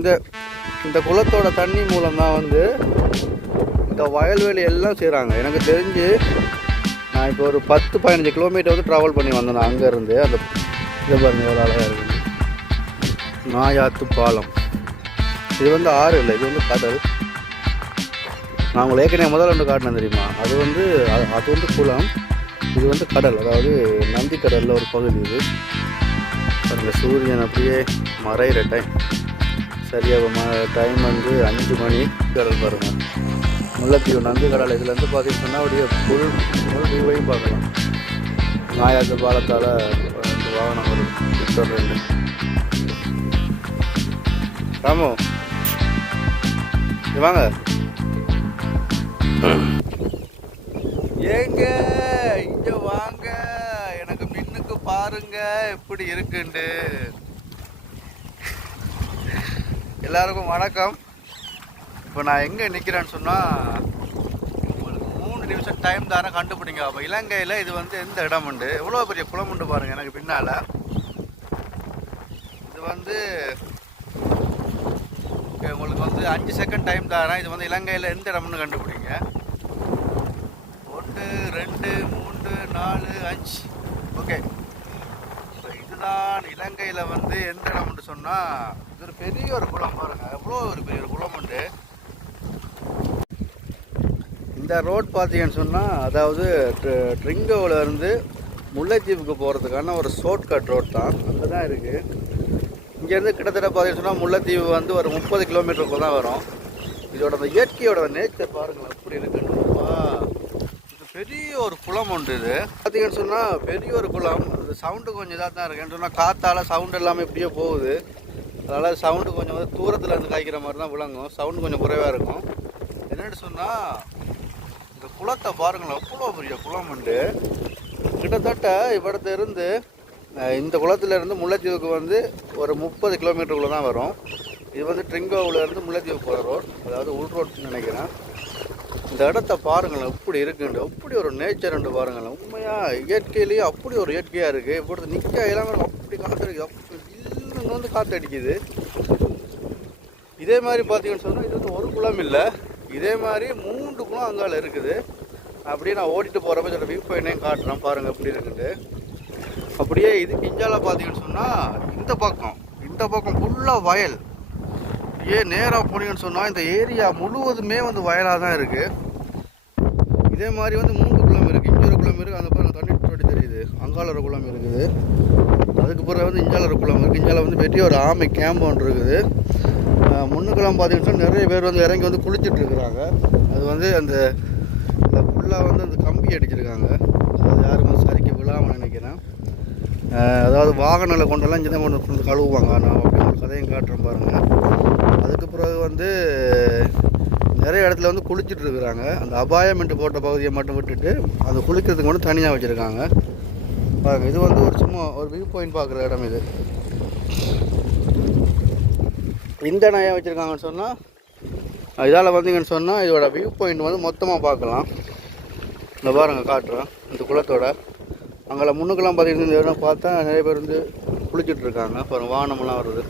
இந்த இந்த குளத்தோட தண்ணி மூலம் தான் வந்து இந்த வயல்வெளி எல்லாம் செய்கிறாங்க. எனக்கு தெரிஞ்சு நான் இப்போ ஒரு 10-15 கிலோமீட்டர் வந்து ட்ராவல் பண்ணி வந்தேன் அங்கேருந்து. அந்த இது பாருங்க எவ்வளோ அழகாக இருக்குது. நாயாத்து பாலம். இது வந்து ஆறு இல்லை, இது வந்து கடல். நான் உங்களுக்கு ஏற்கனவே முதல்ல ஒன்று காட்டினேன் தெரியுமா, அது வந்து குளம், இது வந்து கடல். அதாவது நந்தி கடலில் ஒரு பகுதி இது. பாருங்கள் சூரியன் அப்படியே மறைகிற டைம், சரியாக டைம் வந்து 5 மணி. கடல் பாருங்கள், முல்லைத்தீவு நந்தி கடல். இதுலேருந்து பார்த்தீங்கன்னா அப்படியே ஃபுல் வியூவையும் பார்க்கலாம். நாயாத்து பாலத்தால் 2 வாகனம் வரும். விக்டர் 2 ராமு வாங்க. ஏங்க இங்க வாங்க, எனக்கு மின்னுக்கு பாருங்க எப்படி இருக்குண்டு. எல்லாருக்கும் வணக்கம். இப்போ நான் எங்கே நிற்கிறேன்னு சொன்னால், உங்களுக்கு 3 நிமிஷம் டைம் தானே கண்டுபிடிங்க. அப்போ இலங்கையில் இது வந்து எந்த இடம் உண்டு, எவ்வளோ பெரிய குளம் உண்டு பாருங்கள் எனக்கு பின்னால். இது வந்து உங்களுக்கு வந்து 5 செகண்ட் டைம் தரேன். இது வந்து இலங்கையில் எந்த இடம்னு கண்டுபிடிங்க. 1 2 3 4 5. ஓகே, இப்போ இதுதான் இலங்கையில் வந்து எந்த இடம்னு சொன்னால், இது ஒரு பெரிய ஒரு குளம் பாருங்கள், எவ்வளோ ஒரு பெரிய ஒரு குளம் உண்டு. இந்த ரோட் பார்த்தீங்கன்னு சொன்னால், அதாவது ட்ரிங்கோவிலேருந்து முல்லைத்தீவுக்கு போகிறதுக்கான ஒரு ஷார்ட்கட் ரோட் தான். அங்கே தான் இருக்குது. இங்கேருந்து கிட்டத்தட்ட பார்த்தீங்கன்னு சொன்னால் முல்லைத்தீவு வந்து ஒரு 30 கிலோமீட்டருக்குள்ள தான் வரும். இதோட அந்த இயற்கையோட நேச்சர் பாருங்களேன் எப்படி இருக்குன்னு. இது பெரிய ஒரு குளம் உண்டு. இது பார்த்தீங்கன்னு சொன்னால் பெரிய ஒரு குளம். அது சவுண்டு கொஞ்சம் இதாக தான் இருக்குன்னு சொன்னால், காற்றால் சவுண்டு எல்லாமே இப்படியே போகுது. அதனால் சவுண்டு கொஞ்சம் வந்து தூரத்தில் இருந்து காய்க்கிற மாதிரி தான் விளங்கும். சவுண்டு கொஞ்சம் குறைவாக இருக்கும். என்னென்னு சொன்னால், இந்த குளத்தை பாருங்களேன், அவ்வளோ பெரிய குளம் உண்டு. கிட்டத்தட்ட இவ்விடத்துல இருந்து இந்த குளத்துலேருந்து முல்லைத்தீவுக்கு வந்து ஒரு 30 கிலோமீட்டருக்குள்ளே தான் வரும். இது வந்து ட்ரிங்கோவிலேருந்து முல்லைத்தீவு போகிற ரோட், அதாவது உள் ரோட்னு நினைக்கிறேன். இந்த இடத்த பாருங்களேன் எப்படி இருக்குண்டு, அப்படி ஒரு நேச்சர் உண்டு பாருங்களேன். உண்மையாக இயற்கையிலேயே அப்படி ஒரு இயற்கையாக இருக்குது. இப்படி நிற்க எல்லாமே அப்படி காற்று அடிக்குது, அப்படி இல்லைன்னு வந்து காற்று அடிக்குது. இதே மாதிரி பார்த்தீங்கன்னு சொன்னால், இது வந்து ஒரு குளம் இல்லை, இதே மாதிரி 3 குளம் அங்கால இருக்குது. அப்படியே நான் ஓடிட்டு போகிறப்ப சில வியூ பாயிண்டையும் காட்டுறேன் பாருங்கள் எப்படி இருக்குண்டு. அப்படியே இது கிஞ்சால பார்த்தீங்கன்னு சொன்னால், இந்த பக்கம் ஃபுல்லாக வயல். நேராக போனீங்கன்னு சொன்னால் இந்த ஏரியா முழுவதுமே வந்து வயலாக தான் இருக்குது. இதே மாதிரி வந்து 3 குளம் இருக்குது. இங்கே ஒரு குளம் இருக்குது, அந்த பாருங்கள் தண்ணி தொட்டி தெரியுது. அங்கால ஒரு குளம் இருக்குது. அதுக்கு பிறகு வந்து இஞ்சால ஒரு குளம் இருக்குது. இஞ்சால வந்து பெரிய ஒரு ஆமை கேம்ப் ஒன்று இருக்குது. முன்னுக்கெல்லாம் பார்த்தீங்கன்னு சொன்னால் நிறைய பேர் வந்து இறங்கி வந்து குளிச்சுட்டு இருக்கிறாங்க. அது வந்து அந்த ஃபுல்லாக வந்து அந்த கம்பி அடிச்சிருக்காங்க. அதாவது யாரும் சரிக்கு விழாமல் நினைக்கிறேன். அதாவது வாகனங்களை கொண்டெல்லாம் இங்கே தான் கொண்டு கழுவுவாங்க. நான் அப்படி ஒரு கதையும் காட்டுறேன் பாருங்கள். அதுக்கு பிறகு வந்து நிறைய இடத்துல வந்து குளிச்சுட்டு இருக்கிறாங்க. அந்த அபாயமெண்ட் போட்ட பகுதியை மட்டும் விட்டுட்டு அந்த குளிக்கிறதுக்கு மட்டும் தனியாக வச்சுருக்காங்க பாருங்கள். இது வந்து ஒரு சும்மா ஒரு வியூ பாயிண்ட் பார்க்குற இடம். இது இந்த இடம் ஏன் வச்சுருக்காங்கன்னு சொன்னால், இதால் வந்தீங்கன்னு சொன்னால் இதோட வியூ பாயிண்ட் வந்து மொத்தமாக பார்க்கலாம். இந்த பாருங்கள் காட்டுறேன். இந்த குளத்தோட அங்கே முன்னுக்கெல்லாம் பார்த்தீங்கன்னா இந்த இடம் பார்த்தா நிறைய பேர் வந்து குளிச்சுட்டு இருக்காங்க. அப்புறம் வானமெல்லாம் வருது.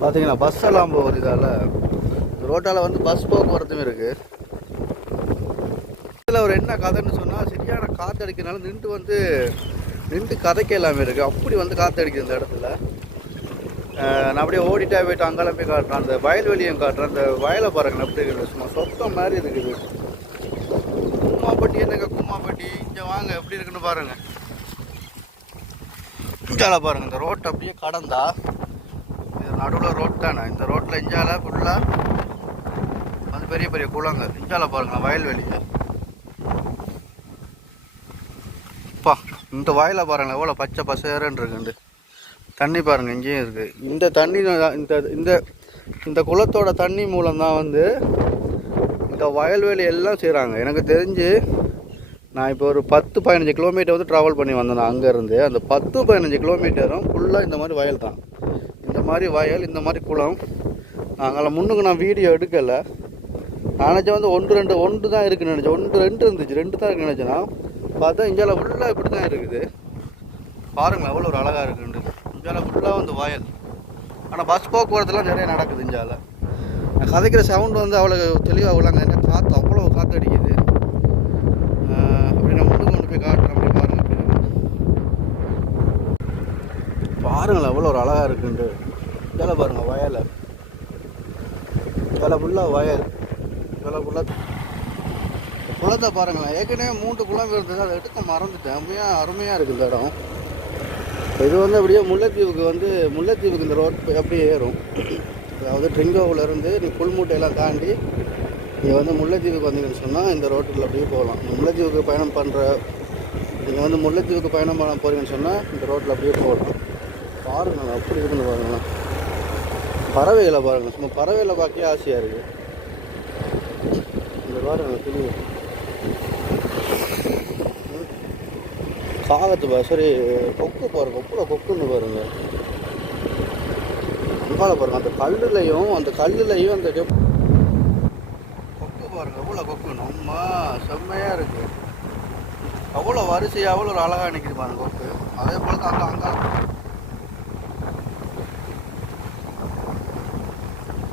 பார்த்தீங்கன்னா பஸ் எல்லாம் போகுது. இதால் ரோட்டால் வந்து பஸ் போக்குவரத்தும் இருக்குது. இதில் ஒரு என்ன கதைன்னு சொன்னால், சரியான காற்று அடிக்கிறதுனால நின்று கதைக்க எல்லாமே இருக்குது. அப்படி வந்து காற்று அடிக்குது இந்த இடத்துல. நான் அப்படியே ஓடிட்டே போய்ட்டு அங்கெல்லாம் போய் காட்டுறேன். அந்த வயல்வெளியும் காட்டுறேன். அந்த வயலை பாருங்கள் எப்படி இருக்குது, சும்மா சொத்தம் மாதிரி இருக்குது. கும்மாப்பட்டி என்னங்க கும்மாப்பட்டி, இங்கே வாங்க எப்படி இருக்குன்னு பாருங்கள். இஞ்சால பாருங்கள், இந்த ரோட்டை அப்படியே கடந்தா இது நடுவில் ரோட் தானே. இந்த ரோட்டில் இஞ்சால ஃபுல்லாக வந்து பெரிய பெரிய குளங்க. இஞ்சால பாருங்கள் வயல்வெளி. அப்பா இந்த வயலை பாருங்கள் எவ்வளோ பச்சை பசேரன்னு இருக்குண்டு. தண்ணி பாருங்கள் இங்கேயும் இருக்குது. இந்த தண்ணி இந்த குளத்தோட தண்ணி மூலம் தான் வந்து இந்த வயல்வெளி எல்லாம் செய்கிறாங்க. எனக்கு தெரிஞ்சு நான் இப்போ ஒரு 10-15 கிலோமீட்டர் வந்து ட்ராவல் பண்ணி வந்தேன் அங்கேருந்து. அந்த 10-15 கிலோமீட்டரும் ஃபுல்லாக இந்த மாதிரி வயல் தான். இந்த மாதிரி வயல், இந்த மாதிரி குளம். நாங்கள் முன்னுக்கு நான் வீடியோ எடுக்கலை. நான் நினச்சேன் வந்து ஒன்று தான் இருக்குன்னு நினச்சேன். ரெண்டு இருந்துச்சு, 2 தான் இருக்குன்னு நினச்சேன்னா பார்த்தா இந்தியாவில் ஃபுல்லாக இப்படி தான் இருக்குது. பாருங்களேன் எவ்வளோ ஒரு அழகாக இருக்குண்டு. இந்தியாவில் ஃபுல்லாக வந்து வயல். ஆனால் பஸ் போக்குவரத்துலாம் நிறைய நடக்குது இந்தியாவில். நான் கதைக்கிற சவுண்டு வந்து அவ்வளோ தெளிவாக உள்ளாங்க. என்ன காற்று, அவ்வளோ காற்று அடிக்குது. அப்படி நான் கொண்டு போய் காட்டுறேன். அப்படி பாருங்களேன் எவ்வளோ ஒரு அழகாக இருக்குண்டு. இதில் பாருங்கள் வயலை, இதில் ஃபுல்லாக வயல், இதில் ஃபுல்லாக குளத்தை பாருங்களேன். ஏற்கனவே 3 குளம் இருந்தது, அதை எடுக்க மறந்துட்டேன். அருமையாக இருக்குது இந்த இடம். இது வந்து அப்படியே முல்லைத்தீவுக்கு இந்த ரோட் அப்படியே ஏறும். அதாவது ட்ரிங்கோவிலேருந்து நீ புல்மூட்டையெல்லாம் தாண்டி நீங்கள் வந்து முல்லைத்தீவுக்கு வந்தீங்கன்னு சொன்னால் இந்த ரோட்டில் அப்படியே போகலாம். முல்லைத்தீவுக்கு பயணம் பண்ண போகிறீங்கன்னு சொன்னால் இந்த ரோட்டில் அப்படியே போகலாம். பாருங்கள் அப்படி இருக்குன்னு பாருங்களேன். பறவைகளை பாருங்கள், சும்மா பறவைகளை பார்க்கவே ஆசையாக இருக்குது. இந்த பாருங்கள் கிளி, காகத்து சரி கொக்கு பாருங்கள், கொப்புல கொக்குன்னு பாருங்கள். அங்கால பாருங்கள் அந்த கல்லுலையும் அந்த கொக்கு பாருங்கள் எவ்வளோ கொக்கு நம்ம செம்மையாக இருக்குது. அவ்வளோ வரிசையாக அவ்வளோ ஒரு அழகாக நிற்கிது பாருங்க கொக்கு. அதே போல் தான் அங்கே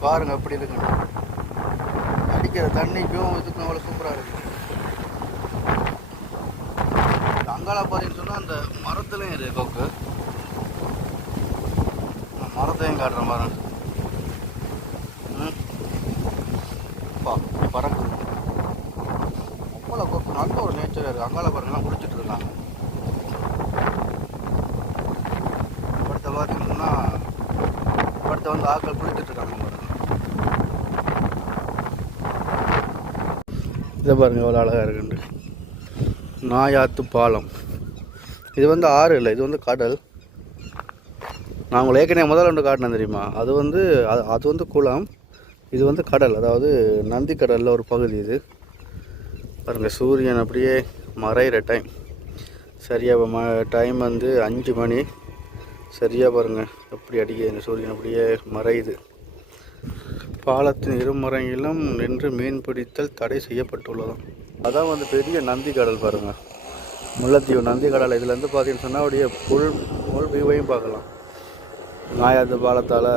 பாருங்கள் எப்படி இருக்குன்னு. அடிக்கிற தண்ணிக்கும் இதுக்கும் அவ்வளோ சூப்பராக இருக்குது. அங்கால பார்த்தீங்கன்னு சொன்னால் அந்த மரத்துலையும் இருக்குது கொக்கு. மரத்தையும் காட்டுற பாருங்க. பறக்குது அவ்வளோ கொக்கு. நல்ல ஒரு நேச்சராக இருக்குது. அங்கால பாருங்கலாம் குடிச்சிட்டு இருக்காங்க. அடுத்த பார்த்தீங்கன்னா வந்து ஆட்கள் குளிச்சுட்டு இருக்காங்க பாருங்க. இதை பாருங்கள் எவ்வளோ அழகாக இருக்குண்டு. நாயாத்து பாலம். இது வந்து ஆறு இல்லை, இது வந்து கடல். நான் உங்களுக்கு ஏற்கனவே முதல்ல காட்டினேன் தெரியுமா, அது வந்து குளம், இது வந்து கடல். அதாவது நந்தி கடலில் ஒரு பகுதி இது. பாருங்கள் சூரியன் அப்படியே மறைகிற டைம் சரியாக டைம் வந்து 5 மணி சரியாக பாருங்கள் எப்படி அடிக்குது இந்த சூரியன் அப்படியே மறையுது. பாலத்தின் இருமறையிலும் நின்று மீன் பிடித்தல் தடை செய்யப்பட்டுள்ளதாம். அதான் வந்து பெரிய நந்தி கடல் பாருங்கள், முல்லைத்தீவு நந்தி கடல். இதுலேருந்து பார்த்தீங்கன்னு சொன்னால் அப்படியே ஃபுல் வியூவையும் பார்க்கலாம். நாயாத்து பாலத்தால்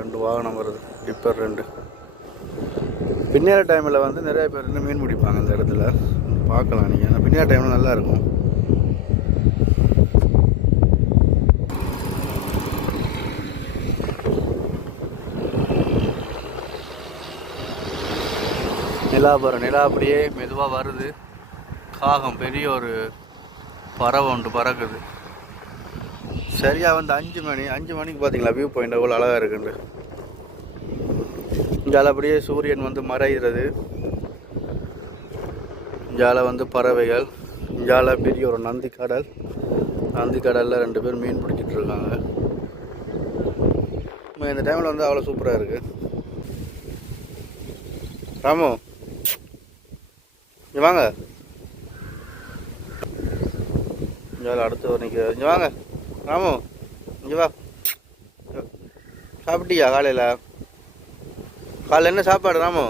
2 வாகனம் வருது, டிப்பர் 2. பின்னேற டைமில் வந்து நிறைய பேர் மீன் பிடிப்பாங்க இந்த இடத்துல, பார்க்கலாம் நீங்கள். ஆனால் பின்னேற டைமில் நல்லாயிருக்கும். நிலா பாருங்க, நிலா அப்படியே மெதுவாக வருது. காகம் பெரிய ஒரு பறவை ஒன்று பறக்குது. சரியாக வந்து 5 மணிக்கு பார்த்தீங்களா வியூ பாயிண்ட் எவ்வளோ அழகாக இருக்குண்டு. இங்கால அப்படியே சூரியன் வந்து மறைகிறது. இங்கால வந்து பறவைகள். இங்கால பெரிய ஒரு நந்தி கடலில் 2 பேர் மீன் பிடிச்சிட்டு இருக்காங்க. இந்த டைமில் வந்து அவ்வளோ சூப்பராக இருக்குது. ராமு இங்கே வாங்க, இங்கே அடுத்து ஒரு நிற்க. இங்கே வாங்க ராமு, இங்கே வா. சாப்பிட்டியா காலையில் என்ன சாப்பாடு ராமு?